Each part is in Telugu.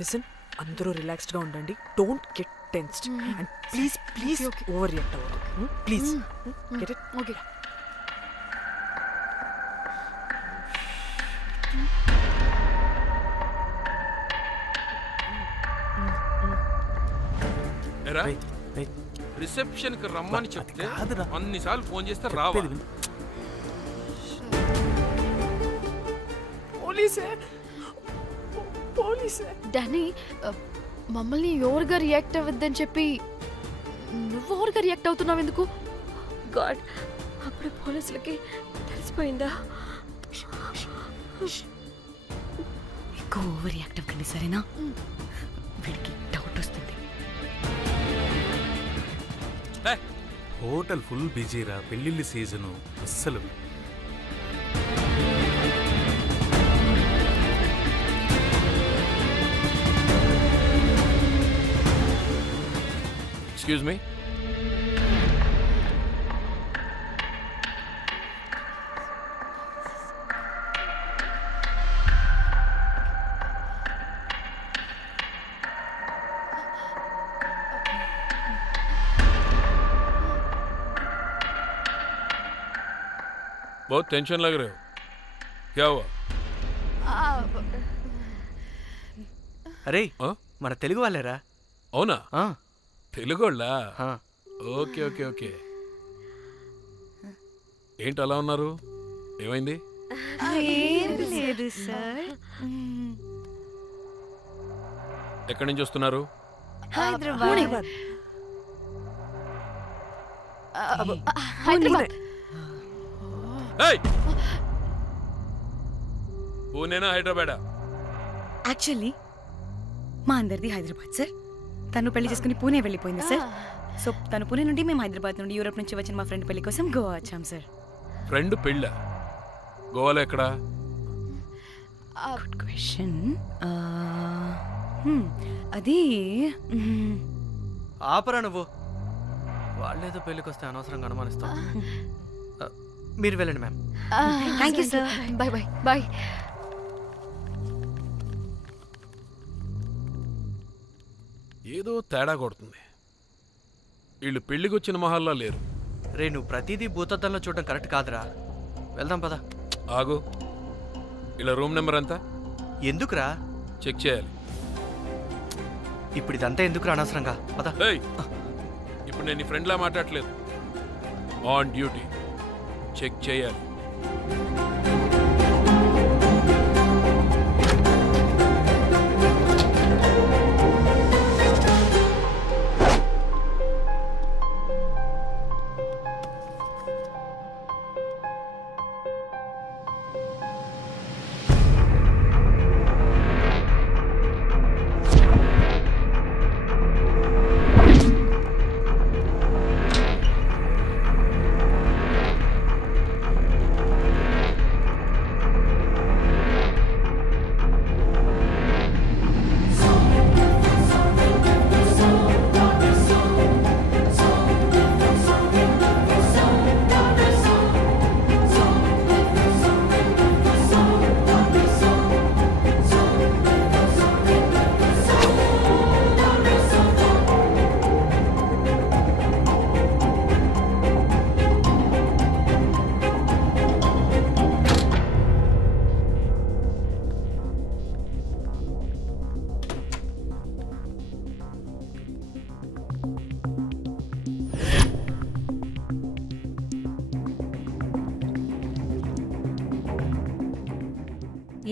లిసన్, అందరూ రిలాక్స్డ్గా ఉండండి. Don't get tensed and please over react అవ్వదు. Please get it. Okay. Reception కి రమ్మని చెప్తే అన్నిసార్లు ఫోన్ చేస్తే రావా? పోలీసే. డానీ, మమ్మల్ని ఓవర్గా రియాక్ట్ అవ్వద్దని చెప్పి నువ్వు ఓవర్గా రియాక్ట్ అవుతున్నావు ఎందుకు? గాడ్, అప్పుడు పోలీసులకి తెలిసిపోయిందా? ఎక్కువ ఓవర్ రియాక్ట్ అవ్వకండి, సరేనా? వీడికి డౌట్ వస్తుంది. హోటల్ ఫుల్ బిజీరా, పెళ్ళిళ్ళ సీజను అస్సలు. Excuse me. बहुत टेंशन लग रहे हो, क्या हुआ? అరే మన తెలుగు వాళ్ళేరా? అవునా? తెలుగు వాళ్ళా? Okay okay okay. ఏంటి అలా ఉన్నారు? ఏమైంది? ఎక్కడి నుంచి వస్తున్నారు? హైదరాబాద్. పూణేనా హైదరాబాదా? యాక్చువల్లీ మా అందరిది హైదరాబాద్ సార్. తను పెళ్లి చేసుకుని పూణే వెళ్ళిపోయింది సార్. సో తను పూణే నుండి మేము హైదరాబాద్ నుండి యూరోప్ నుంచి వచ్చిన మా ఫ్రెండ్ పెళ్లి కోసం గోవా వచ్చాం సార్. ఫ్రెండ్ పెళ్ళా? గోవాలో ఎక్కడా? Good question. అది ఆపరా నువ్వు. వాళ్ళేదో పెళ్ళికి వస్తే అనవసరంగా అనుమానిస్తాం. మీరు వెళ్ళండి ma'am. Thank you sir. Bye bye bye. ఏదో తేడా కొడుతుంది. వీళ్ళు పెళ్లికి వచ్చిన మహల్లా లేరు. రే, నువ్వు ప్రతిదీ భూతద్దంలో చూడటం కరెక్ట్ కాదురా. వెళ్దాం పదా. ఆగు, ఇలా రూమ్ నెంబర్ ఎంత? ఎందుకురా? చెక్ చేయాలి. ఇప్పుడు ఇదంతా ఎందుకురా అనవసరంగా? పదా. ఇప్పుడు నేను నీ ఫ్రెండ్లా మాట్లాడలేదు, ఆన్ డ్యూటీ. చెక్ చేయాలి.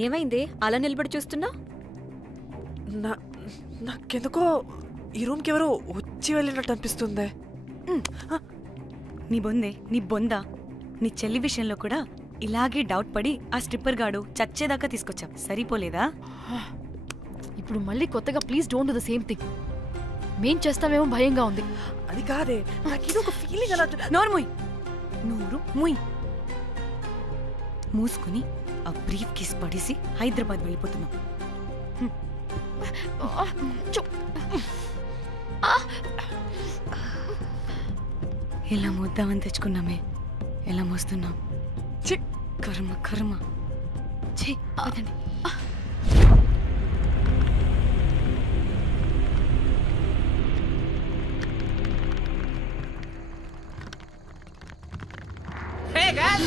ఏమైంది అలా నిలబడి చూస్తున్నా? నాకెందుకో ఈ రూమ్కి ఎవరో వచ్చి వెళ్ళినట్టు అనిపిస్తుంది. నీ బొందే, నీ బొందా, నీ చెల్లి విషయంలో కూడా ఇలాగే డౌట్ పడి ఆ స్ట్రిప్పర్ గాడు చచ్చేదాకా తీసుకొచ్చాం. సరిపోలేదా? ఇప్పుడు మళ్ళీ కొత్తగా please don't do the same thing. మేం చేస్తామేమో భయంగా ఉంది. అది కాదే, నాకేదో ఒక ఫీలింగ్ అలా. నోరు ముయ్, నోరు ముయ్. మూసుకుని ఆ బ్రీఫ్ కేస్ పడేసి హైదరాబాద్ వెళ్ళిపోతున్నాం. ఎలా మోద్దామని తెచ్చుకున్నామే, ఎలా మోస్తున్నాం. కర్మ కర్మ. girl.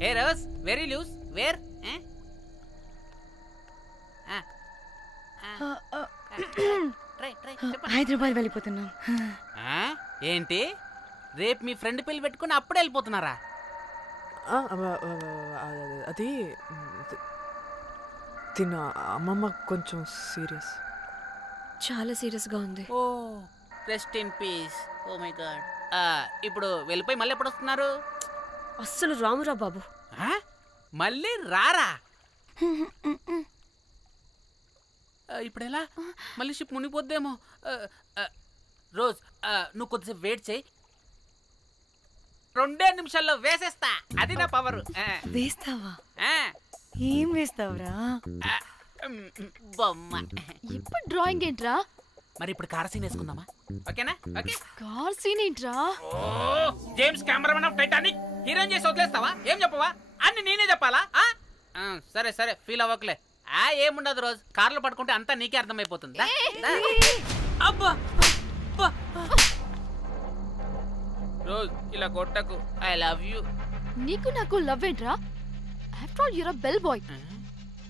Hey Rose, where you lose? Where? Try. Hyderabad వెళ్ళిపోతున్నాం. ఏంటి రేపు మీ ఫ్రెండ్ పెళ్లి పెట్టుకుని అప్పుడే వెళ్ళిపోతున్నారా? అది తిన అమ్మమ్మ కొంచెం సీరియస్, చాలా సీరియస్గా ఉంది. Oh rest in peace. Oh my god. ఇప్పుడు వెళ్ళిపోయి మళ్ళీ ఎప్పుడు వస్తున్నారు? అస్సలు రామురా బాబు. మళ్ళీ రారా? ఇప్పుడు ఎలా? మళ్ళీ షిప్ మునిగిపోద్దేమో. రోజ్ నువ్వు కొద్దిసేపు వెయిట్ చేయి, 2 నిమిషాల్లో వేసేస్తా. అది నా పవర్. వేస్తావా? ఏం వేస్తావురా? బొమ్మ. ఇప్పుడు డ్రాయింగ్ ఏంట్రా? మరి ఇప్పుడు కార్ సీన్ వేసుకుందామా? ఓకేనా? ఓకే. కార్ సీన్ ఏంట్రా? James Cameron of Titanic heroine చేసి వదిలేస్తావా? ఏం చెప్పవా? అన్ని నేనే చెప్పాలా? సరే సరే, ఫీల్ అవ్వకలే. ఏముండదు రోజు, కార్లో పడుకుంటే అంతా నీకే అర్థమైపోతుంది. అబ్బా రోజ్ ఇలా కొట్టకు. I love you. నీకు నాకు లవ్ ఏంట్రా? After all you're a bell boy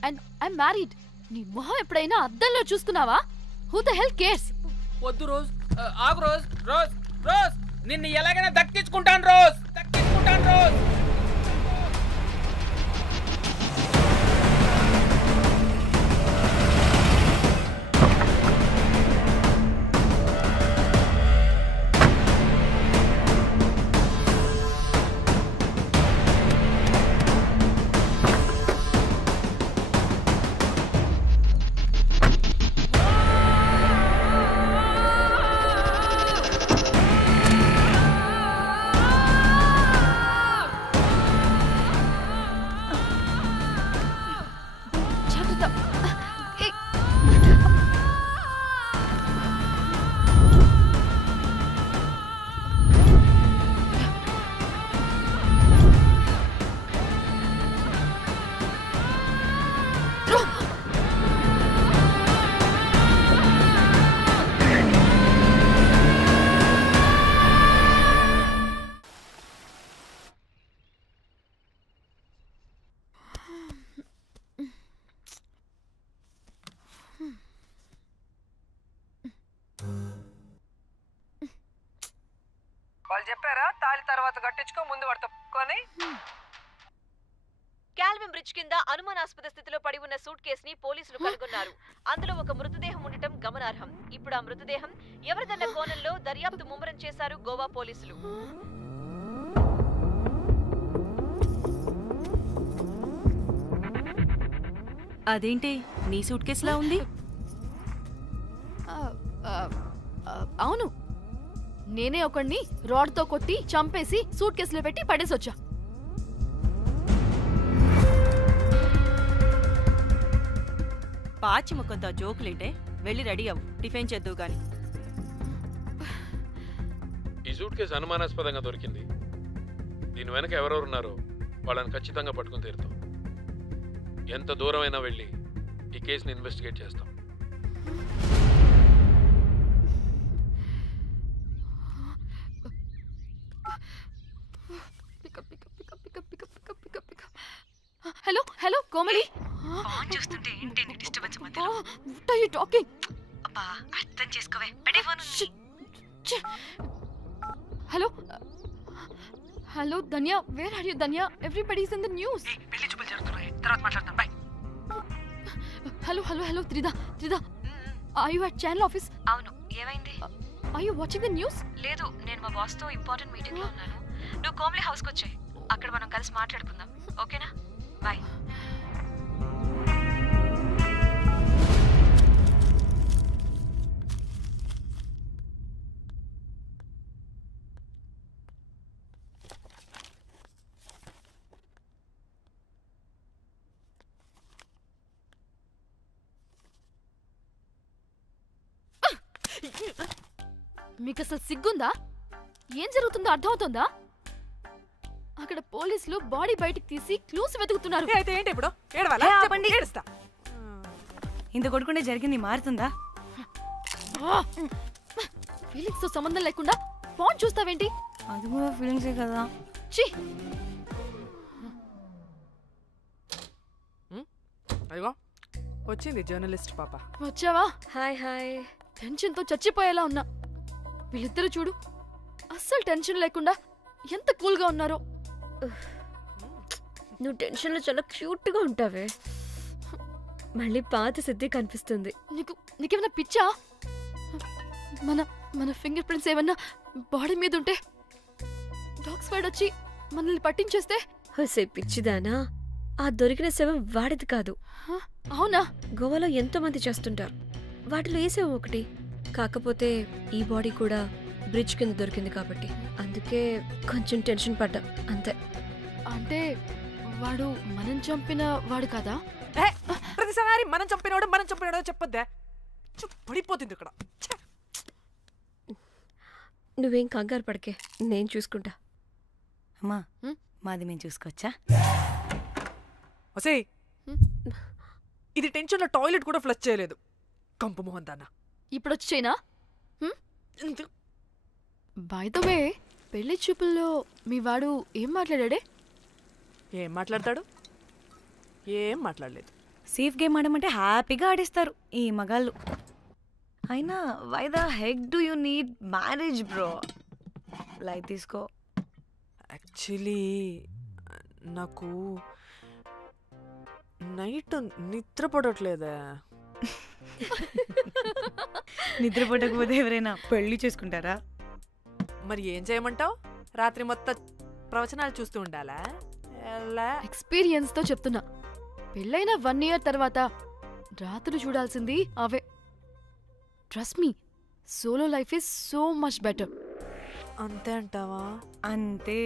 and I married. నీ మొహం ఎప్పుడైనా అద్దంలో చూసుకున్నావా? Who the hell cares? వద్దు రోజ్, ఆగు రోజ్. రోజ్ రోజ్ నిన్ను ఎలాగైనా దక్కించుకుంటాను రోజ్, దక్కించుకుంటాను రోజ్. వాళ్ళు చెప్పారా తాళి తర్వాత కట్టించుకో, ముందు వాడితో కొని. క్యాల్విన్ బ్రిడ్జ్ కింద అనుమానాస్పద స్థితిలో పడి ఉన్న సూట్ కేసుని పోలీసులు కనుగొన్నారు. అందులో ఒక మృతదేహం ఉండటం గమనార్హం. ఇప్పుడు ఆ మృతదేహం ఎవరిదన్న కోణంలో దర్యాప్తు ముమ్మరం చేశారు గోవా పోలీసులు. అదేంటి నీ సూట్ కేసులా ఉంది? అవును, నేనే ఒకడిని రాడ్తో కొట్టి చంపేసి సూట్ కేసులో పెట్టి పడేసొచ్చా. పాచి ముఖంతో జోకులేంటే వెళ్ళి రెడీ అవ్వు, టిఫిన్ చేద్దువు గాని. ఈ సూట్ కేసు అనుమానాస్పదంగా దొరికింది. దీని వెనక ఎవరెవరున్నారో వాళ్ళని ఖచ్చితంగా పట్టుకుని తీరుతాం. ఎంత దూరమైనా వెళ్ళి ఈ కేసుని ఇన్వెస్టిగేట్ చేస్తాం. Hello hello Komali. ఫోన్ చూస్తుంటే ఏంటి నీ డిస్టర్బెన్స్ మధ్యలో? What are you talking? అబ్బా అర్థం చేసుకోవే, పెట్టే phone. Hello hello Dhanya, where are you Dhanya? Everybody is in the news. పెళ్లి చూపులు జరుగుతున్నాయి, తర్వాత మాట్లాడతాం. Bye. Hello hello hello Tridha, are you at channel office? అవును, ఏమైంది? Are you watching the news? లేదు, నేను మా బాస్ తో ఇంపార్టెంట్ మీటింగ్ లో ఉన్నాను. నువ్వు కోమ్లీ హౌస్ కి వచ్చేయ్, అక్కడ మనం కలిసి మాట్లాడుకుందాం. ఓకేనా? బాయ్. మీకు అసలు సిగ్గుందా? ఏం జరుగుతుందో అర్థమవుతుందా? అక్కడ పోలీసులు బాడీ బయటికి తీసి క్లూస్ వెతుకుతున్నారు. అయితే ఏంటి ఇప్పుడు? ఏడవాలా? ఆపండి. ఏడుస్తా. ఇంత కొడుకుంటే జరిగింది మారుతుందా? ఫీలింగ్స్ తో సంబంధం లేకుండా ఫోన్ చూస్తావేంటి? అది కూడా ఫీలింగ్సే కదా. ఛీ, అయ్యో వచ్చింది జర్నలిస్ట్ పాప. వచ్చావా? Hi hi. టెన్షన్ తో చచ్చిపోయేలా ఉన్నా. వీళ్ళిద్దరు చూడు, అస్సలు టెన్షన్ లేకుండా ఎంత కూల్ గా ఉన్నారో. నువ్వు టెన్షన్లో చాలా క్యూట్గా ఉంటావే. మళ్ళీ పాత సిద్ధి కనిపిస్తుంది. నీకేమైనా పిచ్చా? మన మన ఫింగర్ ప్రింట్స్ ఏమన్నా బాడీ మీద ఉంటే డాగ్స్ వైడ్ వచ్చి మనల్ని పట్టించేస్తే? హోసే పిచ్చిదానా, ఆ దొరికిన శవం వాడిది కాదు. అవునా? గోవాలో ఎంతో మంది చేస్తుంటారు, వాటిలో ఏ శవం ఒకటి. కాకపోతే ఈ బాడీ కూడా బ్రిడ్జ్ కింద దొరికింది కాబట్టి అందుకే కొంచెం టెన్షన్ పడ్డా అంతే. అంటే వాడు మనం చంపిన వాడు కదా? ప్రతిసారి మనం చంపినాడో చెప్పొద్దే, పడిపోతుంది ఇక్కడ. నువ్వేం కంగారు పడకే, నేను చూసుకుంటా. అమ్మా మాది మేము చూసుకోవచ్చా? ఒసే ఇది టెన్షన్లో టాయిలెట్ కూడా ఫ్లష్ చేయలేదు. కంపు మోహన్ దాన్న ఇప్పుడు వచ్చి చేయనా? బై ద వే, పెళ్లి చూపుల్లో మీ వాడు ఏం మాట్లాడాడే? ఏం మాట్లాడతాడు? ఏం మాట్లాడలేదు. సేఫ్ గేమ్ ఆడమంటే హ్యాపీగా ఆడేస్తారు ఈ మగాళ్ళు. అయినా why the heck do you need marriage bro? Light తీసుకో. యాక్చువల్లీ నాకు నైట్ నిద్ర పడట్లేదా? నిద్ర పడకపోతే ఎవరైనా పెళ్లి చేసుకుంటారా? మరి ఏం చేయమంటావు? రాత్రి మొత్తం ప్రవచనాలు చూస్తూ ఉండాలా? ఎక్స్పీరియన్స్ తో చెప్తున్నా, పెళ్ళైన 1 year తర్వాత రాత్రులు చూడాల్సింది అవే. Trust me, solo life is so much better. అంతే అంటావా? అంతే.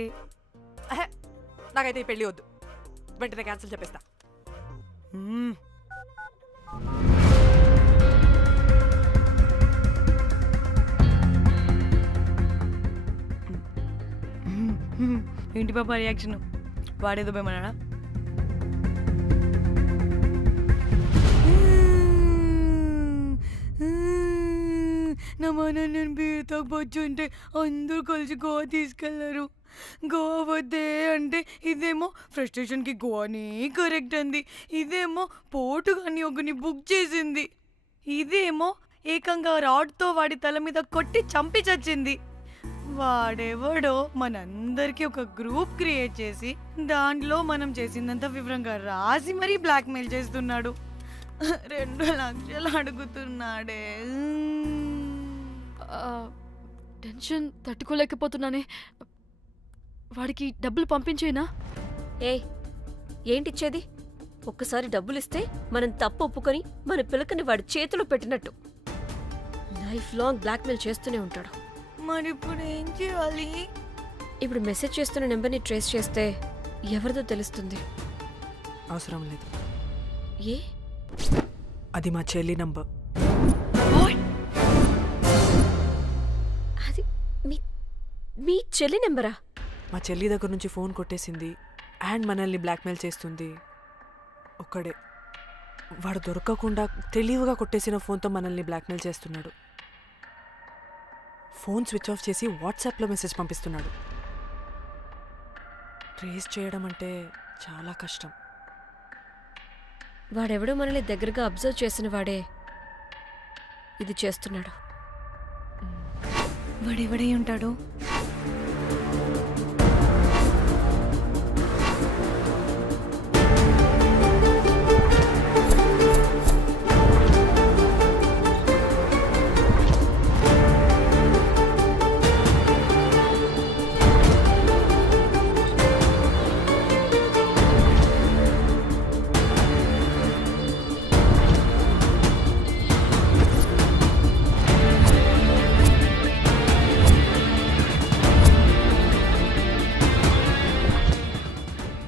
నాకైతే ఈ పెళ్ళి వద్దు, వెంటనే క్యాన్సిల్ చెప్పేస్తా. ఏంటి పాప రియాక్షన్? వాడేదో భయమన్నాడా? నా మన నేను బీర్ తాగొచ్చు అంటే అందరూ కలిసి గోవా తీసుకెళ్లారు. గోవా వద్దే అంటే ఇదేమో ఫ్రస్ట్రేషన్కి గోవాని కరెక్ట్ అంది, ఇదేమో పోటుగాని ఒకని బుక్ చేసింది, ఇదేమో ఏకంగా రాడ్తో వాడి తల మీద కొట్టి చంపి చచ్చింది. వాడెవడో మనందరికీ ఒక గ్రూప్ క్రియేట్ చేసి దాంట్లో మనం చేసిందంతా వివరంగా రాసి మరీ బ్లాక్మెయిల్ చేస్తున్నాడు. 2 లక్షలు అడుగుతున్నాడే. టెన్షన్ తట్టుకోలేకపోతున్నానే. వాడికి డబ్బులు పంపించేనా? ఏంటిచ్చేది? ఒక్కసారి డబ్బులిస్తే మనం తప్పు ఒప్పుకొని మన పిల్లకని వాడి చేతిలో పెట్టినట్టు లైఫ్ లాంగ్ బ్లాక్మెయిల్ చేస్తూనే ఉంటాడు. మరి ఇప్పుడు ఏం చేయాలి? ఇప్పుడు మెసేజ్ చేస్తున్న నెంబర్ని ట్రేస్ చేస్తే ఎవరిదో తెలుస్తుంది. అవసరం లేదు. ఏ? అది మా చెల్లి నంబర్. అది మీ చెల్లి నెంబరా? మా చెల్లి దగ్గర నుంచి ఫోన్ కొట్టేసింది అండ్ మనల్ని బ్లాక్మెయిల్ చేస్తుంది. ఒక్కడే, వాడు దొరకకుండా తెలివిగా కొట్టేసిన ఫోన్తో మనల్ని బ్లాక్మెయిల్ చేస్తున్నాడు. ఫోన్ స్విచ్ ఆఫ్ చేసి వాట్సాప్లో మెసేజ్ పంపిస్తున్నాడు. ట్రేస్ చేయడం అంటే చాలా కష్టం. వాడెవడో మనల్ని దగ్గరగా అబ్జర్వ్ చేసిన వాడే ఇది చేస్తున్నాడు. వాడెవడై ఉంటాడు?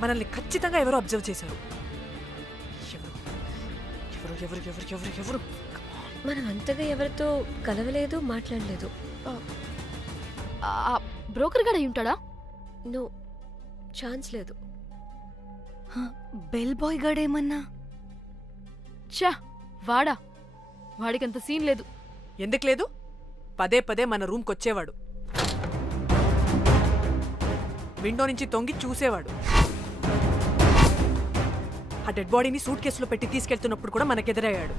మనల్ని ఖచ్చితంగా ఎవరో అబ్జర్వ్ చేశారు. ఎవరు? మనం అంతగా ఎవరితో కలవలేదు, మాట్లాడలేదు. బ్రోకర్ గడ ఉంటాడా? నో, ఛాన్స్ లేదు. బెల్ బాయ్ గడేమన్నా? చా, వాడికంత సీన్ లేదు. ఎందుకు లేదు? పదే పదే మన రూమ్కి వచ్చేవాడు. విండో నుంచి తొంగి చూసేవాడు. ఆ డెడ్ బాడీని సూట్ కేసులో పెట్టి తీసుకెళ్తున్నప్పుడు కూడా మనకెదురయ్యాడు.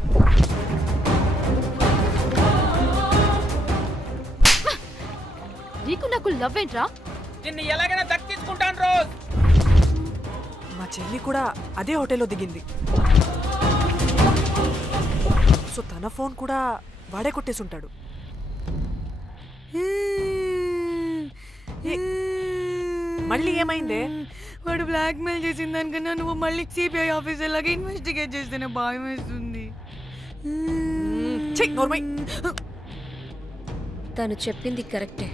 నీకు నాకు లవ్ ఏంట్రా? నిన్ను ఎలాగైనా దక్కించుకుంటాను రోజ్. మా చెల్లి కూడా అదే హోటల్లో దిగింది. సో తన ఫోన్ కూడా వాడే కొట్టేసుంటాడు. మళ్ళీ ఏమైందే? వాడు బ్లాక్మెయిల్ చేసిన దానికన్నా నువ్వు మళ్ళీ సిబిఐ ఆఫీసర్ లాగా ఇన్వెస్టిగేట్ చేస్తేనే భయం వేస్తుంది. తను చెప్పింది కరెక్టే.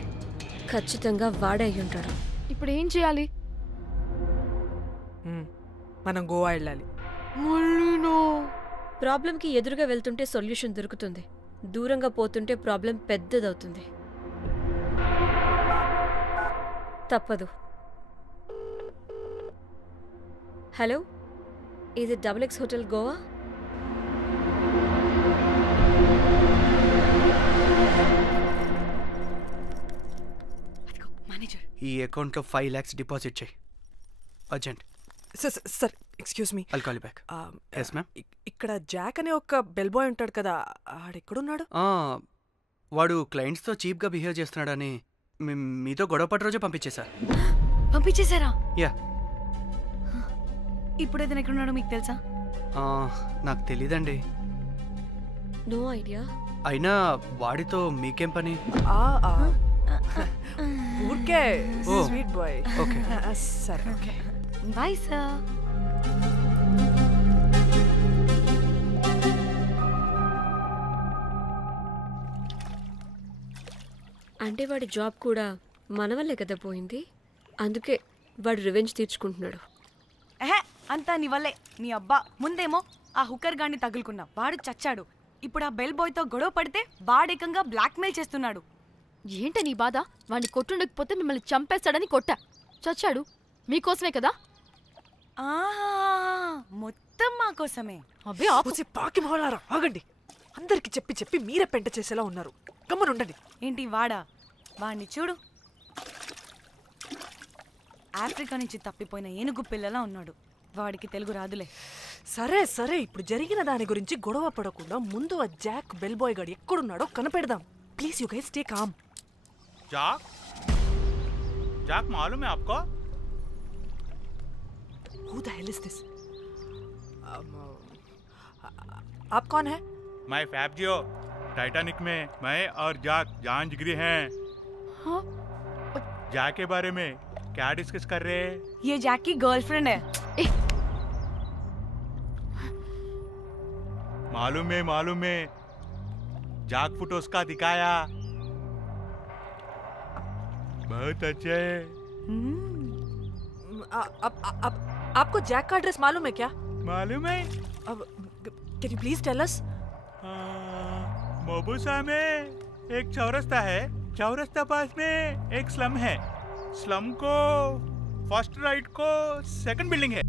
ఖచ్చితంగా వాడే అయి ఉంటాడు. ఇప్పుడు ఏం చేయాలి? మనం గోవా వెళ్ళాలి. ప్రాబ్లంకి ఎదురుగా వెళ్తుంటే సొల్యూషన్ దొరుకుతుంది. దూరంగా పోతుంటే ప్రాబ్లం పెద్దదవుతుంది. తప్పదు. హలో, ఇది XX హోటల్ గోవా? ఈ అకౌంట్లో 5 lakhs డిపాజిట్ చేయి. Urgent. Sir excuse me. I'll call you back. Yes, ma'am. ఇక్కడ జాక్ అనే ఒక బెల్ బాయ్ ఉంటాడు కదా, ఆడెక్కడున్నాడు? వాడు క్లయింట్స్తో చీప్గా బిహేవ్ చేస్తున్నాడని మీతో గొడవపడి రోజే పంపించేశారు. పంపించేశారా? యా. ఇప్పుడు అతను ఎక్కడున్నాడో మీకు తెలుసా? నాకు తెలీదండి. No idea. అయినా వాడితో మీకేం పని? ఊరికే స్వీట్ బాయ్. ఓకే సరే, ఓకే బాయ్ సార్. అంటే వాడి జాబ్ కూడా మన వల్లే కదా పోయింది. అందుకే వాడు రివెంజ్ తీర్చుకుంటున్నాడు. అంతా నీ వల్లే. నీ అబ్బా ముందేమో ఆ హుకర్ గాన్ని తగులుకున్నా, వాడు చచ్చాడు. ఇప్పుడు ఆ బెల్ బాయ్తో గొడవ పడితే వాడేకంగా బ్లాక్మెయిల్ చేస్తున్నాడు. ఏంట నీ బాధ? వాడిని కొట్టుండకపోతే మిమ్మల్ని చంపేస్తాడని కొట్టా. చచ్చాడు మీకోసమే కదా. మొత్తం మా కోసమే. అబ్బే ఆపోసి పాకి మొహలారా, ఆగండి. అందరికి చెప్పి చెప్పి మీరే పెంట చేసేలా ఉన్నారు. గమ్మనుండండి. ఏంటి వాడా? వాడిని చూడు, ఆఫ్రికా నుంచి తప్పిపోయిన ఏనుగు పిల్లలా ఉన్నాడు. వాడికి తెలుగు రాదులే. సరే సరే, ఇప్పుడు జరిగిన దాని గురించి గొడవ పడకుండా ముందు ఆ జాక్ బెల్ బాయ్ గాడు ఎక్కడున్నాడో కనిపెడదాం. Please you guys stay calm. जाक जाक मालूम है आपको? Who the hell is this? आप कौन है? मैं फैब्जियो। टाइटैनिक में मैं और जाक जान जिगरी हैं। हाँ? जाक के बारे में क्या डिस्कस कर रहे हैं? ये जैक की गर्लफ्रेंड है। मालूम है जाक फोटोस का दिखाया, बहुत अच्छे है। आपको जैक का एड्रेस मालूम है क्या? मालूम है। Can you please tell us? मोबुसा में एक चौरस्ता है, चौरस्ता पास में एक स्लम है, स्लम को फर्स्ट राइट को सेकंड बिल्डिंग है।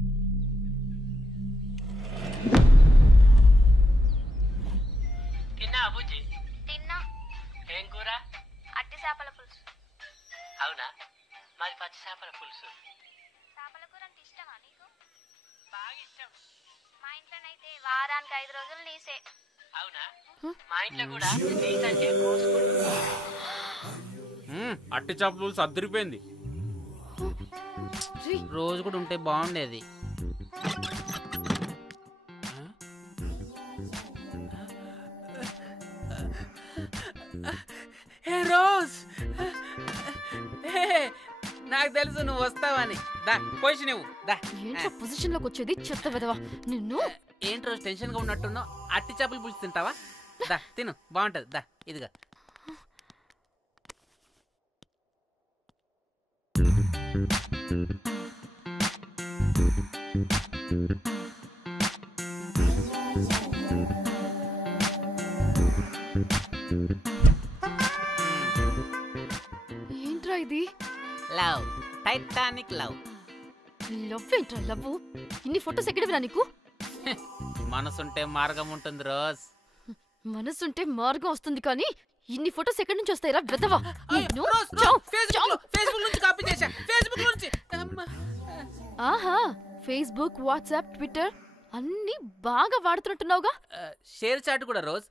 తిన్నా అబుజీ? తిన్నా. ఏం కూర? అట్టి చేపల పులుసు. అవునా, మాది పచ్చి చేపల పులుసు. చేపల కూర అంటే ఇష్టమా నీకు? బాగా ఇష్టం. మా ఇంట్లోనైతే వారానికి 5 రోజులు నీసే. అవునా, మా ఇంట్లో కూడా నీకంటే కోసుకుంటా. అట్టి చేపల పులుసు అద్దరిపోయింది. రోజు కూడా ఉంటే బాగుండేది. రోజ్, నాకు తెలుసు నువ్వు వస్తావని. దా పోయి నువ్వు దా. ఏంట్రా పొజిషన్ లోకి వచ్చేది చెత్త విధవా నిన్ను. ఏంటి రోజు టెన్షన్ గా ఉన్నట్టున్నావు? అట్టి చేపల పులుసు తింటావా? దా తిను, బాగుంటది. దా ఇదిగా. ఏంట్రా ఇది? Love, Titanic love. లవ్ ఏంట్రా లవ్? ఇన్ని ఫొటోస్ ఎక్కడవిరా నీకు? మనసుంటే మార్గం ఉంటుంది రోజ్. మనసుంటే మార్గం వస్తుంది కానీ ఇన్ని ఫోటోస్ ఎక్కడి నుంచి వస్తాయిరా వెదవా ఫేస్బుక్ నుంచి కాపీ చేశా ఫేస్బుక్ నుంచి ఆహా ఫేస్బుక్ వాట్సాప్ ట్విట్టర్ అన్ని బాగా వాడుతున్నట్టున్నావుగా. షేర్ చాట్ కూడా రోజ్.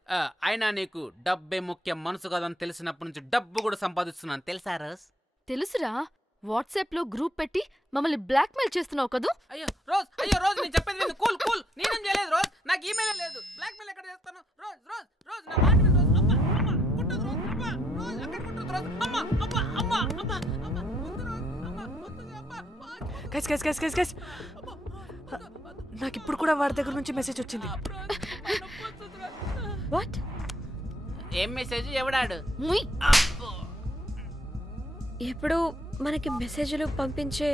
అయినా నీకు డబ్బే ముఖ్యం మనసు కాదని తెలిసినప్పటి నుంచి డబ్బు కూడా సంపాదిస్తున్నాను తెలుసా రోజ్? తెలుసురా, వాట్సాప్ లో గ్రూప్ పెట్టి మమ్మల్ని బ్లాక్మెయిల్ చేస్తున్నావు కదూ. అయ్యో రోజ్ నేను చెప్పేది విను. కూల్ నేనేం చేయలేదు రోజ్, నాకు ఈమెయిల్ లేదు. బ్లాక్మెయిల్ ఎక్కడ చేస్తాను రోజ్ నా మాట విను రోజ్. అమ్మ కుట్టదు రోజ్, అమ్మ రోజ్ అక్కడ కుట్టదు రోజ్. అమ్మ వద్దు రోజ్, అమ్మ వద్దు అమ్మ. గైస్ నాకు ఇప్పుడు కూడా వాడి దగ్గర నుంచి మెసేజ్ వచ్చింది. వాట్? ఏం మెసేజ్? ఎవడాడు? ఎప్పుడు మనకి మెసేజ్లు పంపించే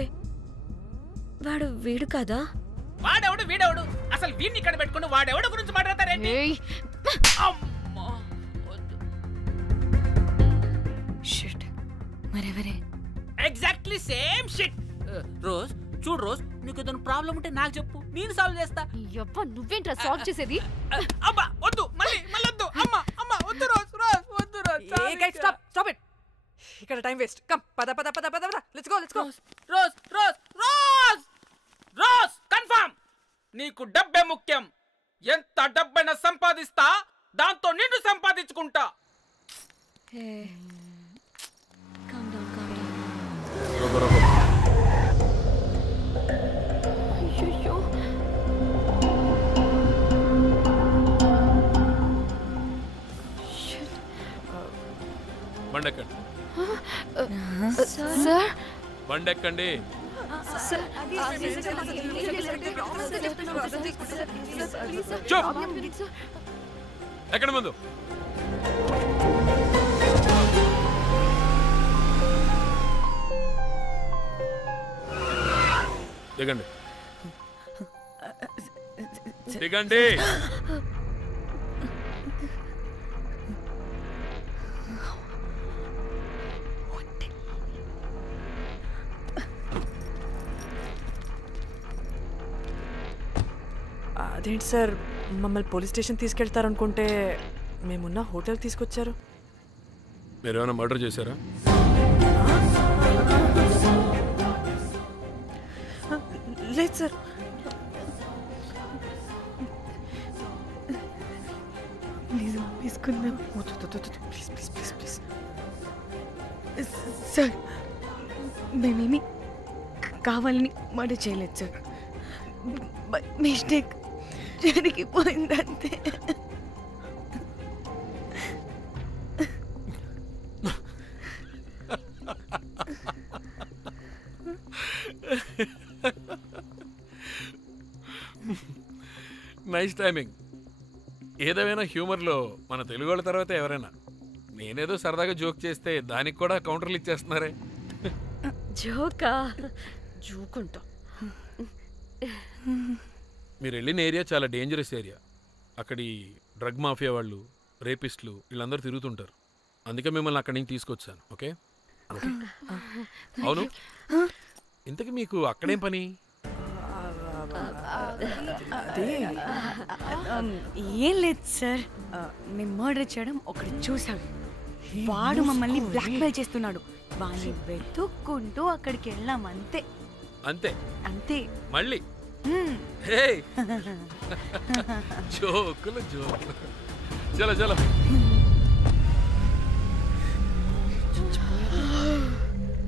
వాడు వీడు కాదా? వాడెవడు వీడెవడు? అసలు వీడిని ఇక్కడ పెట్టుకుని వాడెవడు గురించి మాట్లాడతారేంటి? షిట్, మరెవరే? Exactly same shit. రోజ్ చూడు రోజ్, నీకు ఏదైనా ప్రాబ్లం ఉంటే నాకు చెప్పు, నేను సాల్వ్ చేస్తా. నువ్వేంట్రా సాల్వ్ చేసేది? అబ్బా వద్దు, మళ్ళీ వద్దు. అమ్మ వద్దు రోజ్ వద్దు రోజ్. Stop it. ఇక్కడ టైం వేస్ట్. కమ్ పద లెట్స్ గో. రోజ్ కన్ఫర్మ్ నీకు డబ్బే ముఖ్యం. ఎంత డబ్బైనా సంపాదిస్తా, దాంతో నిన్ను సంపాదించుకుంటా. బండెక్కండి. సార్ బండెక్కండి. ఎక్కడ ముందు దిగండి. అదేంటి సార్, మమ్మల్ని పోలీస్ స్టేషన్ తీసుకెళ్తారనుకుంటే మేమున్న హోటల్ తీసుకొచ్చారు. మీరేమైనా మర్డర్ చేశారా? లేదు సార్. తీసుకుందాం ప్లీజ్. సార్, మేమేమి కావాలని మర్డర్ చేయలేదు సార్. మిస్టేక్ జరిగిపోయిందంతే. Nice timing. ఏదేమైనా హ్యూమర్లో మన తెలుగు వాళ్ళ తర్వాత ఎవరైనా. నేనేదో సరదాగా జోక్ చేస్తే దానికి కూడా కౌంటర్లు ఇచ్చేస్తున్నారే. జోకా? జోకుంటా. మీరు వెళ్ళిన ఏరియా చాలా డేంజరస్ ఏరియా. అక్కడి డ్రగ్ మాఫియా వాళ్ళు, రేపిస్టులు వీళ్ళందరూ తిరుగుతుంటారు. అందుకే మిమ్మల్ని అక్కడి నుంచి తీసుకొచ్చాను. ఓకే? అవును, ఇంతకీ మీకు అక్కడేం పని? ఏం లేదు సార్, మేము మర్డర్ చేయడం ఒకటి చూసాడు. వాడు మమ్మల్ని బ్లాక్మెయిల్ చేస్తున్నాడు. వాడిని వెతుక్కుంటూ అక్కడికి వెళ్ళాం. అంతే అంతే అంతే. మళ్ళీ జోకులు. చలో